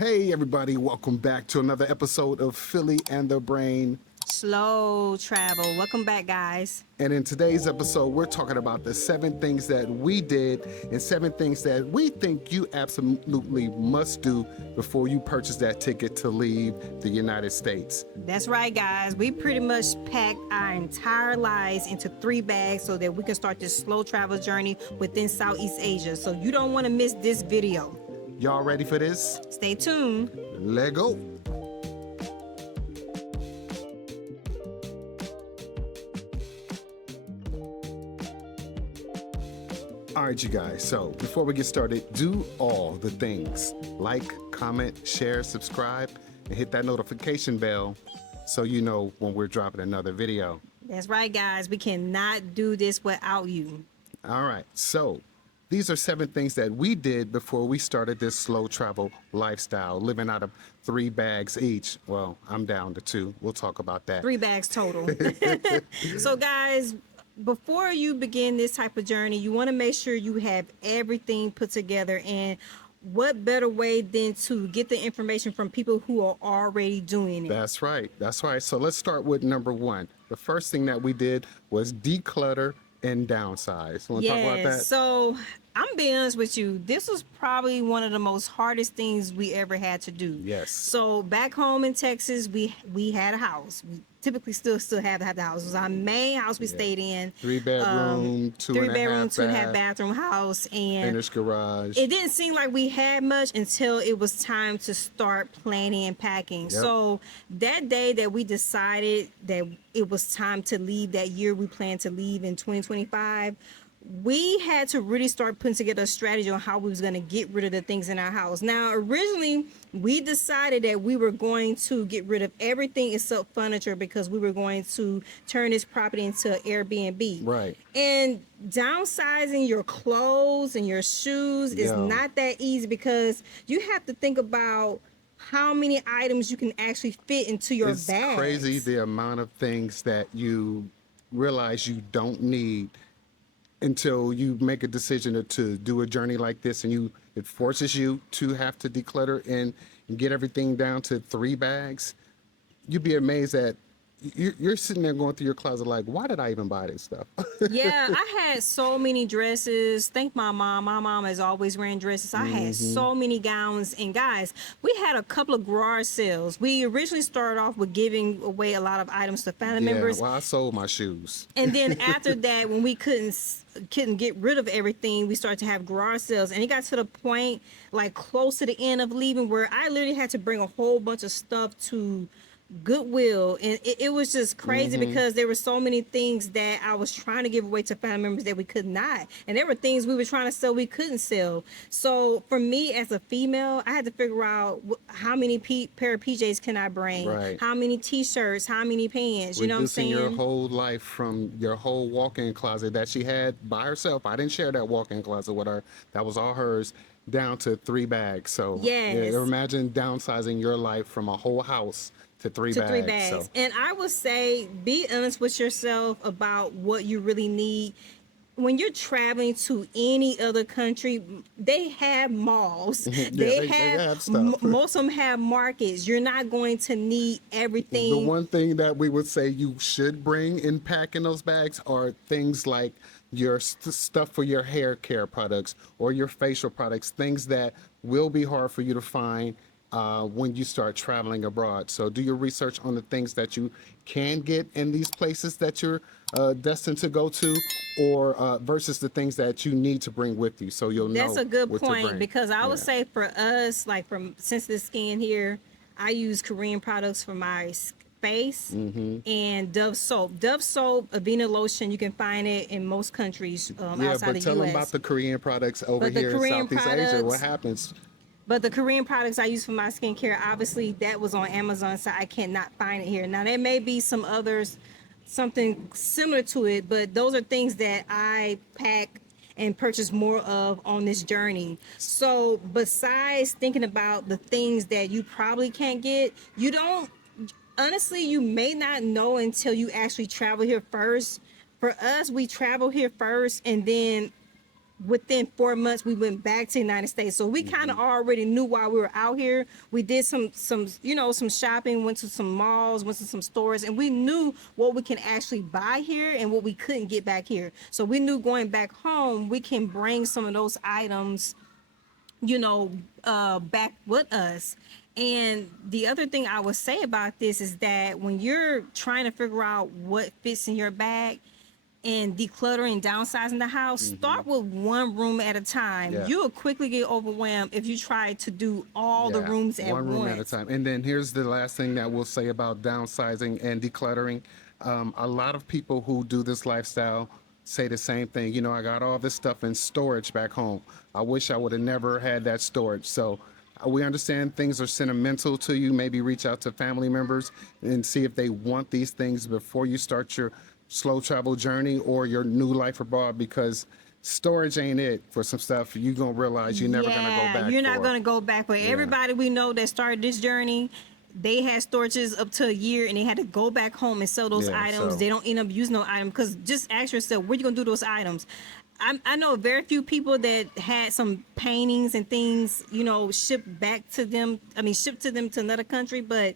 Hey everybody, welcome back to another episode of Philly and the Brain. Slow travel. Welcome back, guys. And in today's episode, we're talking about the 7 things that we did and 7 things that we think you absolutely must do before you purchase that ticket to leave the United States. That's right, guys. We pretty much packed our entire lives into 3 bags so that we can start this slow travel journey within Southeast Asia. So you don't want to miss this video. Y'all ready for this? Stay tuned. Let go. All right, you guys, so before we get started, do all the things. Like, comment, share, subscribe, and hit that notification bell so you know when we're dropping another video. That's right, guys. We cannot do this without you. All right, so these are 7 things that we did before we started this slow travel lifestyle, living out of 3 bags each. Well, I'm down to 2. We'll talk about that. 3 bags total. So, guys, before you begin this type of journey, you want to make sure you have everything put together. And what better way than to get the information from people who are already doing it? That's right. That's right. So let's start with number 1. The first thing that we did was declutter and downsize. Want to talk about that? So I'm being honest with you. This was probably one of the most hardest things we ever had to do. Yes. So back home in Texas, we had a house. We typically still have the house. It was our main house we stayed in. 3-bedroom, 2.5 bathroom house, and finished garage. it didn't seem like we had much until it was time to start planning and packing. Yep. So that day that we decided that it was time to leave, that year we planned to leave in 2025, we had to really start putting together a strategy on how we was going to get rid of the things in our house. Now, originally, we decided that we were going to get rid of everything except furniture because we were going to turn this property into an Airbnb. Right. And downsizing your clothes and your shoes is not that easy because you have to think about how many items you can actually fit into your It's bag. crazy the amount of things that you realize you don't need until you make a decision to do a journey like this, and it forces you to have to declutter and get everything down to 3 bags. You'd be amazed that you're sitting there going through your closet like, why did I even buy this stuff? Yeah, I had so many dresses. Thank my mom. My mom has always wearing dresses. I had so many gowns. And guys, we had a couple of garage sales. We originally started off with giving away a lot of items to family members. Well, I sold my shoes. And then after that, when we couldn't get rid of everything, we started to have garage sales. And it got to the point, like close to the end of leaving, where I literally had to bring a whole bunch of stuff to Goodwill, and it was just crazy because there were so many things that I was trying to give away to family members that we could not, and there were things we were trying to sell we couldn't sell. So for me as a female, I had to figure out how many pair of PJs can I bring, how many t-shirts, how many pants, you know what I'm saying? Reducing your whole life from your whole walk-in closet that she had by herself. I didn't share that walk-in closet with her. That was all hers, down to 3 bags. So imagine downsizing your life from a whole house to 3 bags. So. And I would say, be honest with yourself about what you really need. When you're traveling to any other country, they have malls. They have stuff. Most of them have markets. You're not going to need everything. The one thing that we would say you should bring and pack in those bags are things like your stuff for your hair care products or your facial products, things that will be hard for you to find when you start traveling abroad. So do your research on the things that you can get in these places that you're destined to go to, or versus the things that you need to bring with you, so you'll know. That's a good point, because I would say for us, like from sensitive skin here, I use Korean products for my face and Dove soap. Dove soap, Avena lotion, you can find it in most countries outside the US. Yeah, but tell them about the Korean products over here in Southeast Asia. What happens? But the Korean products I use for my skincare, obviously that was on Amazon, so I cannot find it here. Now there may be some others, something similar to it, but those are things that I pack and purchase more of on this journey. So besides thinking about the things that you probably can't get, honestly, you may not know until you actually travel here first. For us, we travel here first, and then within 4 months we went back to the United States. So we kind of already knew while we were out here. We did some some shopping, went to some malls, went to some stores, and we knew what we can actually buy here and what we couldn't get back here. So we knew going back home we can bring some of those items, back with us. And the other thing I would say about this is that when you're trying to figure out what fits in your bag and decluttering, downsizing the house, start with one room at a time. Yeah. You'll quickly get overwhelmed if you try to do all the Yeah, rooms at one room once. at a time. And then here's the last thing that we'll say about downsizing and decluttering. A lot of people who do this lifestyle say the same thing. I got all this stuff in storage back home. I wish I would have never had that storage. So we understand things are sentimental to you. Maybe reach out to family members and see if they want these things before you start your slow travel journey or your new life abroad, because storage ain't it for some stuff you're going to realize you're never going to go back You're not for. going to go back. For everybody we know that started this journey, they had storages up to a year and they had to go back home and sell those Yeah, items. so- They don't end up using those items, because just ask yourself, where you going to do those items? I know very few people that had some paintings and things, shipped back to them. Shipped to them to another country, but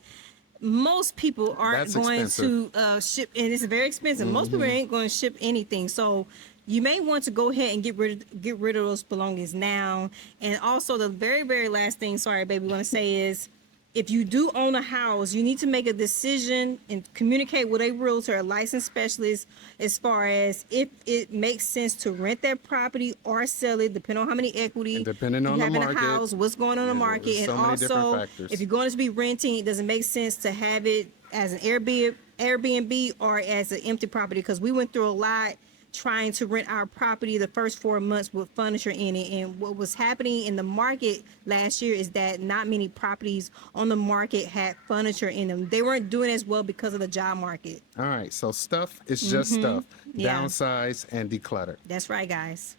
most people aren't That's going expensive. to ship, and it's very expensive. Most people ain't going to ship anything. So you may want to go ahead and get rid of those belongings now. And also, the very, very last thing, sorry, baby, want to say is, if you do own a house, you need to make a decision and communicate with a realtor, a licensed specialist, as far as if it makes sense to rent that property or sell it, depending on how many equity And depending on you the have in market. the house, what's going on in the Yeah, market, there's and so many different also factors. if you're going to be renting, it doesn't make sense to have it as an Airbnb or as an empty property, because we went through a lot trying to rent our property the first 4 months with furniture in it. And what was happening in the market last year is that not many properties on the market had furniture in them. They weren't doing as well because of the job market. All right, so stuff is just stuff. Yeah. Downsize and declutter. That's right, guys.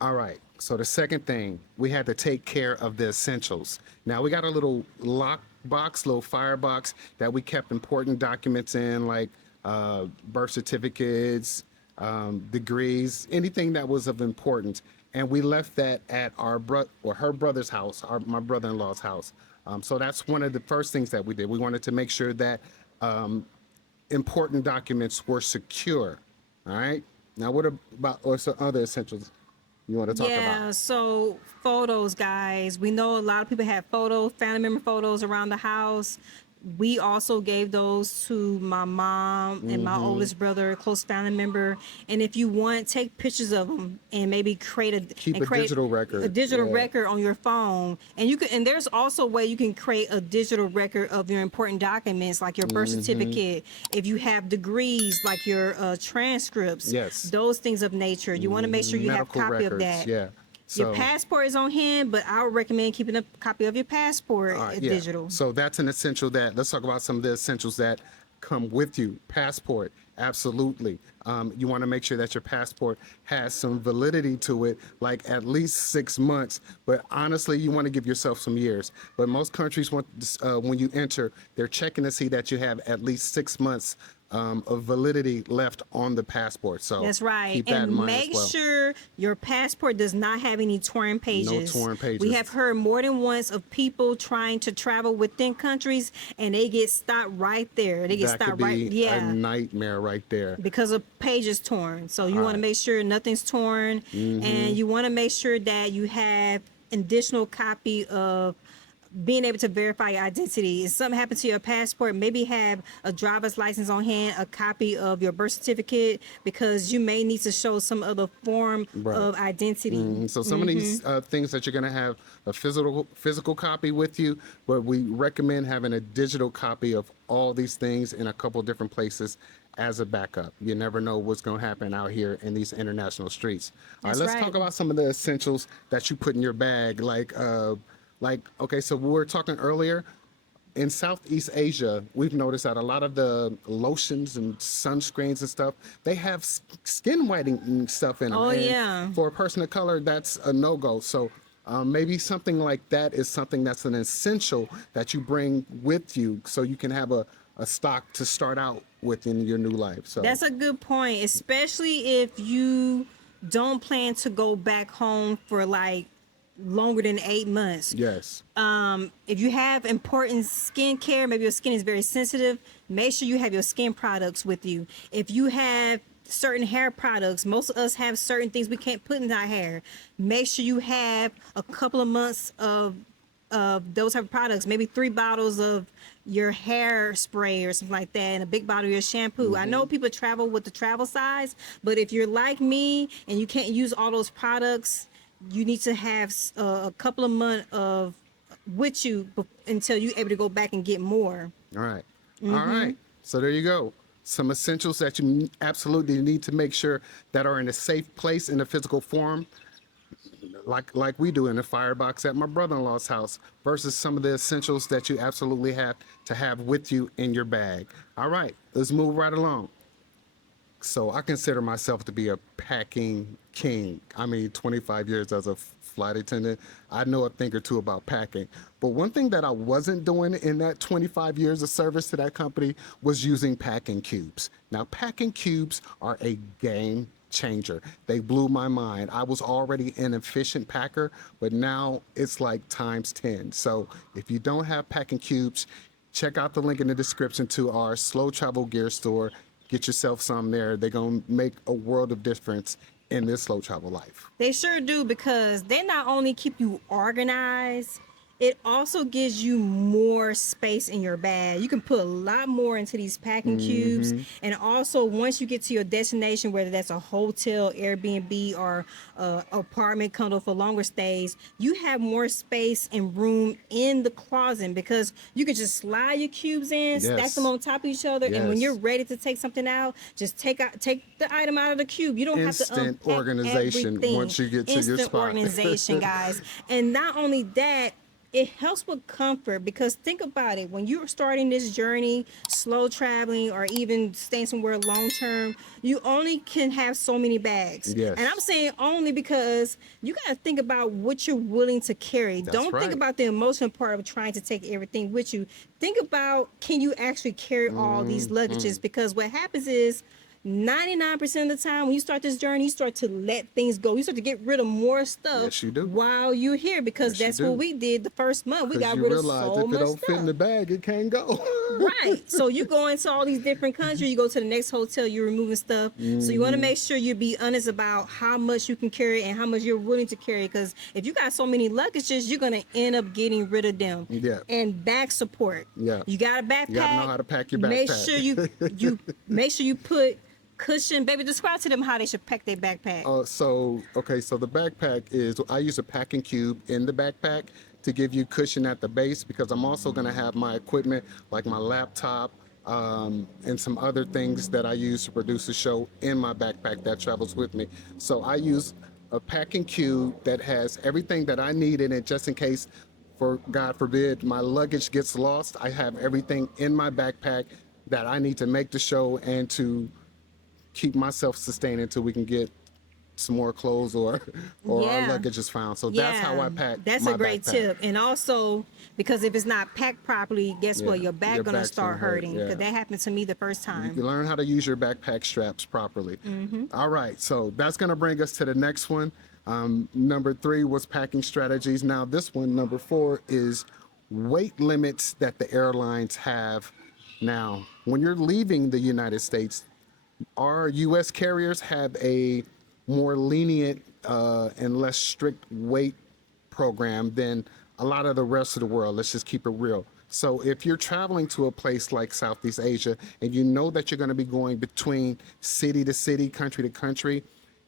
All right, so the second thing, we had to take care of the essentials. Now we got a little lock box, little firebox that we kept important documents in, like birth certificates, degrees, anything that was of importance. And we left that at her brother's house, my brother-in-law's house. So that's one of the first things that we did. We wanted to make sure that important documents were secure. All right. Now, what about some other essentials you want to talk about? So photos, guys. We know a lot of people have photos, family member photos around the house. We also gave those to my mom and my oldest brother, a close family member. And if you want, take pictures of them and maybe create a digital record. a digital Yeah. record on your phone. And you can, and there's also a way you can create a digital record of your important documents, like your birth certificate. If you have degrees, like your transcripts, Yes. those things of nature. You want to make sure you Medical have a copy records. of that. Yeah. Your passport is on hand, but I would recommend keeping a copy of your passport Yeah. digital. So that's an essential. Let's talk about some of the essentials that come with you. Passport, absolutely. You want to make sure that your passport has some validity to it, like at least 6 months. But honestly, you want to give yourself some years. But most countries want, when you enter, they're checking to see that you have at least 6 months of validity left on the passport. So That's right. keep that And in mind make as well. sure your passport does not have any torn pages. torn pages. We have heard more than once of people trying to travel within countries and they get stopped right there. They get That could stopped be right. a nightmare right there. Because of pages torn. So you want to right. make sure nothing's torn, and you want to make sure that you have additional copy of being able to verify your identity. If something happens to your passport, maybe have a driver's license on hand, a copy of your birth certificate, because you may need to show some other form of identity. So some of these things that you're going to have a physical copy with you, but we recommend having a digital copy of all these things in a couple different places as a backup. You never know what's going to happen out here in these international streets. All right, That's let's right. talk about some of the essentials that you put in your bag. Okay, so we were talking earlier. In Southeast Asia, we've noticed that a lot of the lotions and sunscreens and stuff, they have skin whitening stuff in them. Oh, And yeah. for a person of color, that's a no-go. So maybe something like that is something that's an essential that you bring with you so you can have a stock to start out with in your new life. So That's a good point, especially if you don't plan to go back home for like longer than 8 months. Yes. If you have important skincare, maybe your skin is very sensitive, make sure you have your skin products with you. If you have certain hair products, most of us have certain things we can't put in our hair. Make sure you have a couple of months of those type of products, maybe 3 bottles of your hair spray or something like that, and a big bottle of your shampoo. I know people travel with the travel size, but if you're like me and you can't use all those products, you need to have a couple of months of with you until you're able to go back and get more. All right. All right. So there you go. Some essentials that you absolutely need to make sure that are in a safe place in a physical form, like we do in the firebox at my brother-in-law's house, versus some of the essentials that you absolutely have to have with you in your bag. All right, let's move right along. So I consider myself to be a packing king. I mean, 25 years as a flight attendant, I know a thing or two about packing. But one thing that I wasn't doing in that 25 years of service to that company was using packing cubes. Now, packing cubes are a game changer. They blew my mind. I was already an efficient packer, but now it's like times 10. So if you don't have packing cubes, check out the link in the description to our slow travel gear store. Get yourself some there. They're going to make a world of difference in this slow travel life. They sure do, because they not only keep you organized, it also gives you more space in your bag. You can put a lot more into these packing cubes. And also, once you get to your destination, whether that's a hotel, Airbnb, or apartment condo for longer stays, you have more space and room in the closet, because you can just slide your cubes in, stack Yes. them on top of each other, and when Yes. you're ready to take something out, just take the item out of the cube. You don't have to Instant unpack organization everything. once you get to your Instant spot. organization, guys. And not only that, it helps with comfort, because think about it, when you're starting this journey, slow traveling, or even staying somewhere long term, you only can have so many bags. Yes. And I'm saying only because you got to think about what you're willing to carry. That's Don't right. think about the emotional part of trying to take everything with you. Think about, can you actually carry all these luggages? Because what happens is, 99% of the time when you start this journey, you start to let things go. You start to get rid of more stuff. Yes, you do. While you're here, because Yes, you that's do. what we did the first month. We Because got you rid of realize so if it much don't fit in the stuff. bag, it can't go. Right. So you go into all these different countries, you go to the next hotel, you're removing stuff. So you want to make sure you be honest about how much you can carry and how much you're willing to carry. Because if you got so many luggages, you're gonna end up getting rid of them. Yeah. And back support. Yeah. You got a backpack. You gotta know how to pack your Make backpack. sure you make sure you put cushion. Baby, describe to them how they should pack their backpack. So the backpack is, I use a packing cube in the backpack to give you cushion at the base, because I'm also going to have my equipment like my laptop and some other things that I use to produce a show in my backpack that travels with me. So I use a packing cube that has everything that I need in it, just in case, for God forbid, my luggage gets lost. I have everything in my backpack that I need to make the show and to keep myself sustained until we can get some more clothes or our Yeah. luggage is found. So that's how I pack. That's my a great backpack. tip. And also, because if it's not packed properly, guess what? Yeah, Your back your gonna back's start gonna hurt, hurting. Because yeah. that happened to me the first time. You learn how to use your backpack straps properly. All right, so that's going to bring us to the next one. Number 3 was packing strategies. Now this one, number 4, is weight limits that the airlines have. Now, when you're leaving the United States, our U.S. carriers have a more lenient and less strict weight program than a lot of the rest of the world. Let's just keep it real. So if you're traveling to a place like Southeast Asia and you know that you're going to be going between city to city, country to country,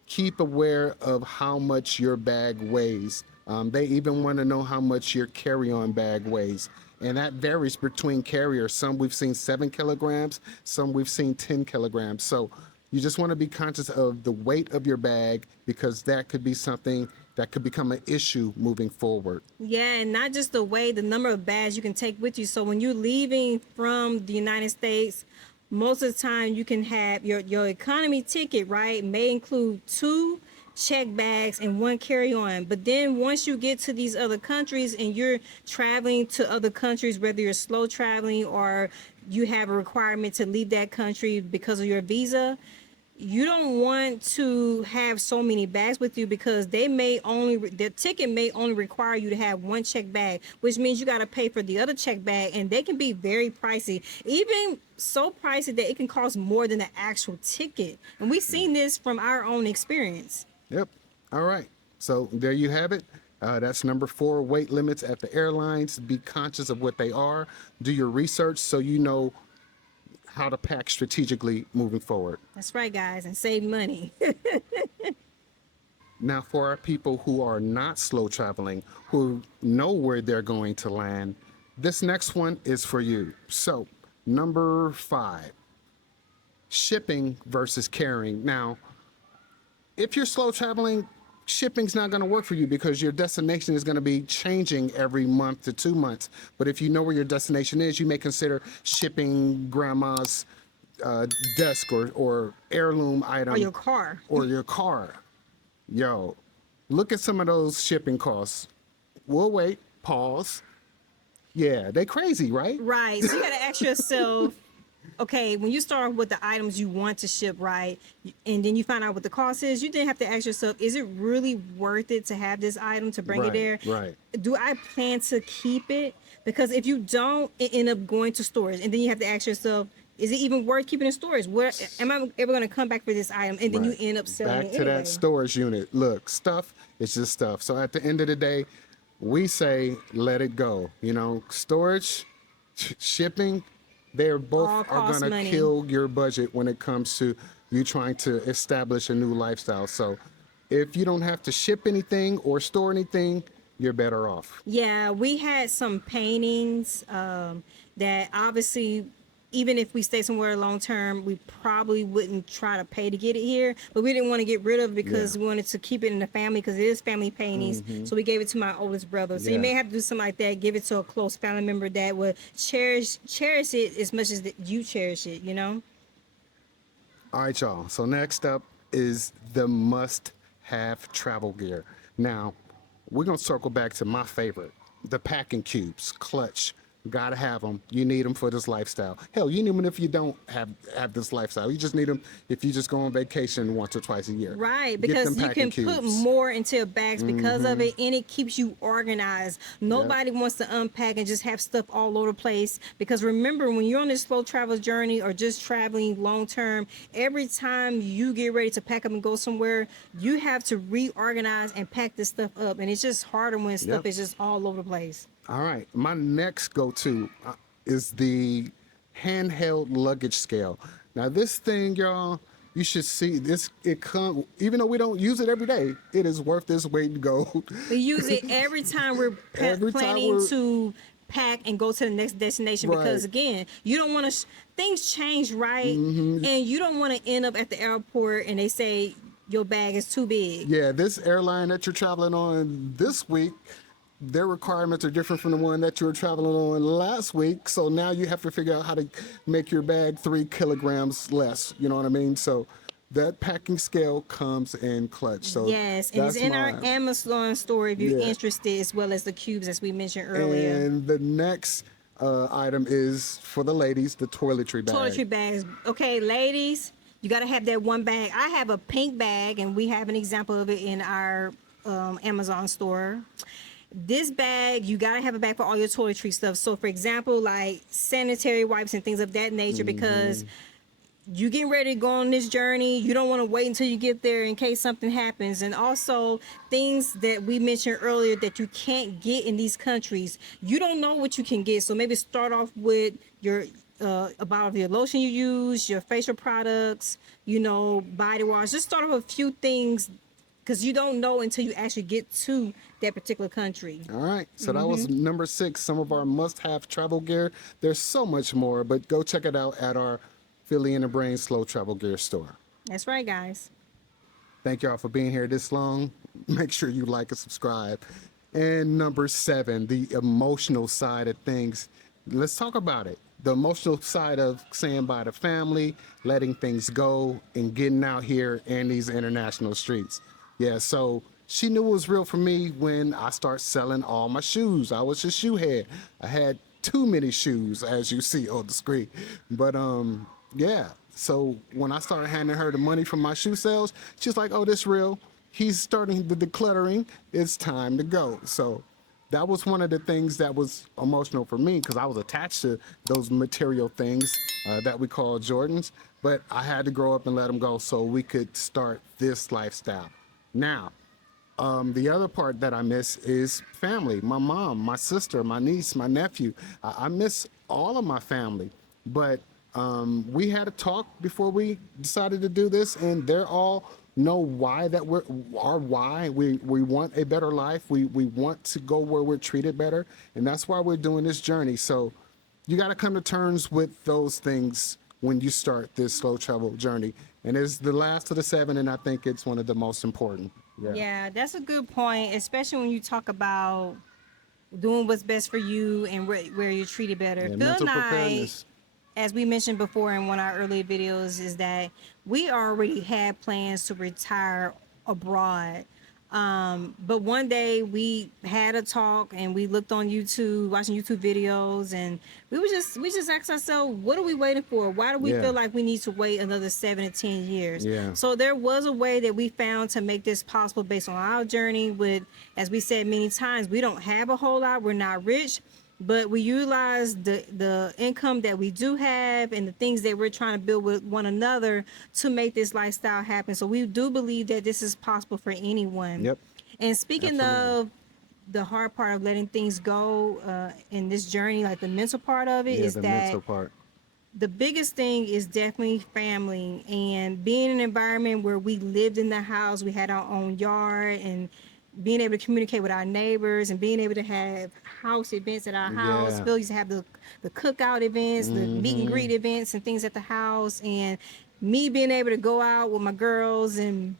keep aware of how much your bag weighs. They even want to know how much your carry-on bag weighs. And that varies between carriers. Some we've seen 7 kilograms, some we've seen 10 kilograms. So you just want to be conscious of the weight of your bag, because that could be something that could become an issue moving forward. Yeah, and not just the weight, the number of bags you can take with you. So when you're leaving from the United States, most of the time you can have your economy ticket, right, may include 2 check bags and 1 carry-on. But then once you get to these other countries and you're traveling to other countries, whether you're slow traveling or you have a requirement to leave that country because of your visa, you don't want to have so many bags with you because their ticket may only require you to have one check bag, which means you got to pay for the other check bag, and they can be very pricey, even so pricey that it can cost more than the actual ticket. And we've seen this from our own experience. Yep. All right. So there you have it. That's number 4, weight limits at the airlines. Be conscious of what they are. Do your research so you know how to pack strategically moving forward. That's right, guys, and save money. Now, for our people who are not slow traveling, who know where they're going to land, this next one is for you. So, number 5, shipping versus carrying. Now, if you're slow traveling, shipping's not going to work for you because your destination is going to be changing every month to 2 months. But if you know where your destination is, you may consider shipping grandma's desk or heirloom item. Or your car. Or your car. Yo, look at some of those shipping costs. We'll wait, pause. Yeah, they crazy, right? Right. So you got to ask yourself, okay, when you start with the items you want to ship, right, and then you find out what the cost is, you then have to ask yourself, is it really worth it to have this item to bring it there? Right. Do I plan to keep it? Because if you don't, it end up going to storage, and then you have to ask yourself, is it even worth keeping in storage? Where am I ever going to come back for this item? And then you end up selling back it to anyway. that storage unit. Look, stuff is just stuff. So at the end of the day, we say let it go. You know, storage, shipping, they're both All are cost going to money. kill your budget when it comes to you trying to establish a new lifestyle. So if you don't have to ship anything or store anything, you're better off. Yeah, we had some paintings that obviously, even if we stay somewhere long term, we probably wouldn't try to pay to get it here. But we didn't want to get rid of it because we wanted to keep it in the family because it is family paintings. So we gave it to my oldest brother. So you may have to do something like that. Give it to a close family member that would cherish it as much as you cherish it. You know. All right, y'all. So next up is the must-have travel gear. Now, we're going to circle back to my favorite, the packing cubes, clutch. Gotta have them. You need them for this lifestyle. Hell, you need them if you don't have this lifestyle. You just need them if you just go on vacation once or twice a year. Right, Get them because you packing can put cubes. more into your bags because of it, and it keeps you organized. Nobody wants to unpack and just have stuff all over the place. Because remember, when you're on this slow travel journey or just traveling long term, every time you get ready to pack up and go somewhere, you have to reorganize and pack this stuff up, and it's just harder when stuff is just all over the place. All right, my next go-to is the handheld luggage scale. Now this thing, y'all, you should see this. Even though we don't use it every day, it is worth its weight in gold. We use it every time we're planning to pack and go to the next destination because again, you don't want to things change, right? And you don't want to end up at the airport and they say your bag is too big. Yeah, this airline that you're traveling on this week, their requirements are different from the one that you were traveling on last week. So now you have to figure out how to make your bag 3 kilograms less. You know what I mean? So that packing scale comes in clutch. So yes, and it's in our Amazon store if you're interested, as well as the cubes as we mentioned earlier. And the next item is for the ladies, the toiletry bag. Toiletry bags. Okay, ladies, you got to have that one bag. I have a pink bag, and we have an example of it in our Amazon store. This bag, you gotta have a bag for all your toiletry stuff. So for example, like sanitary wipes and things of that nature, because you getting ready to go on this journey, you don't want to wait until you get there in case something happens. And also things that we mentioned earlier that you can't get in these countries, you don't know what you can get. So maybe start off with your a bottle of your lotion you use, your facial products, you know, body wash. Just start off with a few things, because you don't know until you actually get to that particular country. All right. So that was number 6, some of our must-have travel gear. There's so much more, but go check it out at our Philly and the Brain Slow Travel Gear store. That's right, guys. Thank y'all for being here this long. Make sure you like and subscribe. And number 7, the emotional side of things. Let's talk about it. The emotional side of saying bye to family, letting things go, and getting out here in these international streets. Yeah, so she knew it was real for me when I started selling all my shoes. I was a shoe head. I had too many shoes, as you see on the screen. But yeah, So when I started handing her the money from my shoe sales, she's like, oh, this real. He's starting the decluttering. It's time to go. So that was one of the things that was emotional for me because I was attached to those material things that we call Jordans. But I had to grow up and let them go so we could start this lifestyle. Now, the other part that I miss is family. My mom, my sister, my niece, my nephew. I miss all of my family. But we had a talk before we decided to do this, and they're all know why that we're our why. We want a better life. We want to go where we're treated better, and that's why we're doing this journey. So you got to come to terms with those things when you start this slow travel journey. And it's the last of the 7, and I think it's one of the most important. Yeah, that's a good point, especially when you talk about doing what's best for you and where you're treated better. Yeah, Phil mental and I, preparedness. as we mentioned before in one of our earlier videos, is that we already had plans to retire abroad. But one day we had a talk and we looked on YouTube, watching YouTube videos, and we just asked ourselves, what are we waiting for? Why do we Yeah. feel like we need to wait another 7 to 10 years? Yeah. So there was a way that we found to make this possible based on our journey with, as we said many times, we don't have a whole lot, we're not rich, but we utilize the income that we do have and the things that we're trying to build with one another to make this lifestyle happen. So we do believe that this is possible for anyone. Yep. And speaking Absolutely. of the hard part of letting things go in this journey, like the mental part of it, Yeah, is the that mental part. the biggest thing is definitely family and being in an environment where we lived in the house, we had our own yard, and being able to communicate with our neighbors and being able to have house events at our house. Yeah. Phil used to have the cookout events, the meet and greet Mm-hmm. events and things at the house, and me being able to go out with my girls and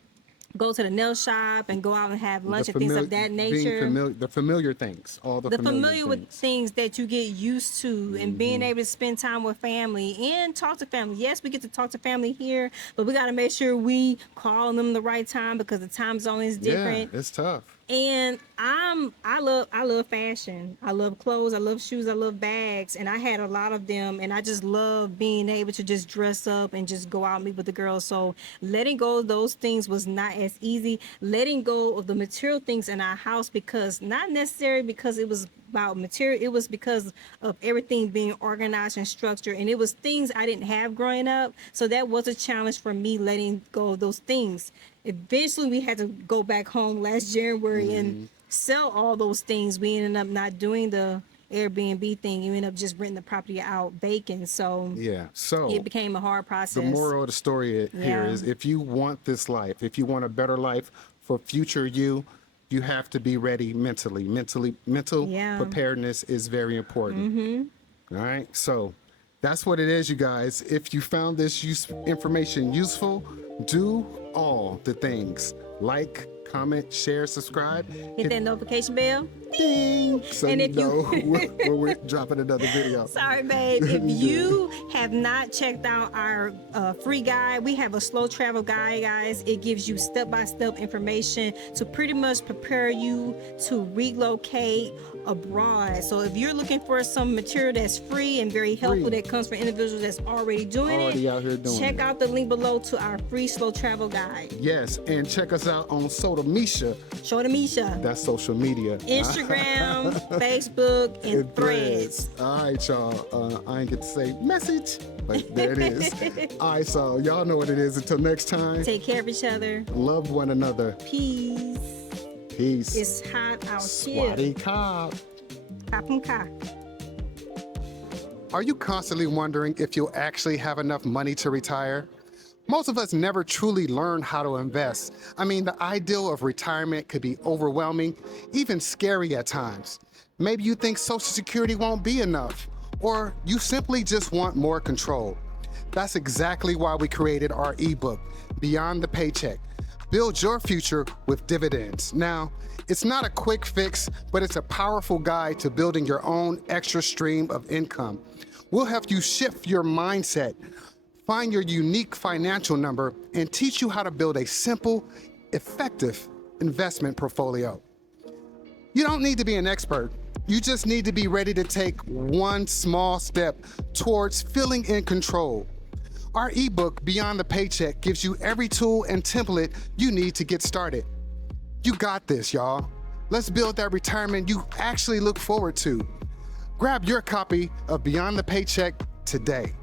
go to the nail shop and go out and have lunch and things of that Being nature. familiar, the familiar things, all the, The familiar familiar with things. things that you get used to and being Mm-hmm. able to spend time with family and talk to family. Yes, we get to talk to family here, but we got to make sure we call them the right time because the time zone is Yeah, different. it's tough. And I love fashion. I love clothes. I love shoes. I love bags. And I had a lot of them. And I just love being able to just dress up and just go out and meet with the girls. So letting go of those things was not as easy. Letting go of the material things in our house, because not necessarily because it was about material, it was because of everything being organized and structured, and it was things I didn't have growing up. So that was a challenge for me, letting go of those things. Eventually we had to go back home last January and sell all those things. We ended up not doing the Airbnb thing. You end up just renting the property out vacant. So Yeah. So it became a hard process. the moral of the story here Yeah. is if you want this life, if you want a better life for future you have to be ready mentally. Mental Yeah. preparedness is very important. All right. So that's what it is, you guys. If you found this information useful, do all the things. Like, comment, share, subscribe. Hit that notification bell. Ding, so And you if you- know when we're dropping another video. Sorry, babe. If you have not checked out our free guide, we have a slow travel guide, guys. It gives you step-by-step information to pretty much prepare you to relocate abroad. So if you're looking for some material that's free and very helpful, Free. that comes from individuals that's already doing Already it, out here doing check it. out the link below to our free slow travel guide. Yes, and check us out on Soda Misha. Show to Misha. That's social media. Instagram, Facebook, and It Threads. All right, y'all. I ain't get to say message, but there it is. All right, so y'all know what it is. Until next time, Take care of each other. love one another. Peace. Peace. It's hot out here. Swatty Cobb. Cop 'em cock. Are you constantly wondering if you'll actually have enough money to retire? Most of us never truly learn how to invest. I mean, the ideal of retirement could be overwhelming, even scary at times. Maybe you think Social Security won't be enough, or you simply just want more control. That's exactly why we created our ebook, Beyond the Paycheck. Build your future with dividends. Now, it's not a quick fix, but it's a powerful guide to building your own extra stream of income. We'll help you shift your mindset, find your unique financial number, and teach you how to build a simple, effective investment portfolio. You don't need to be an expert. You just need to be ready to take one small step towards feeling in control. Our ebook, Beyond the Paycheck, gives you every tool and template you need to get started. You got this, y'all. Let's build that retirement you actually look forward to. Grab your copy of Beyond the Paycheck today.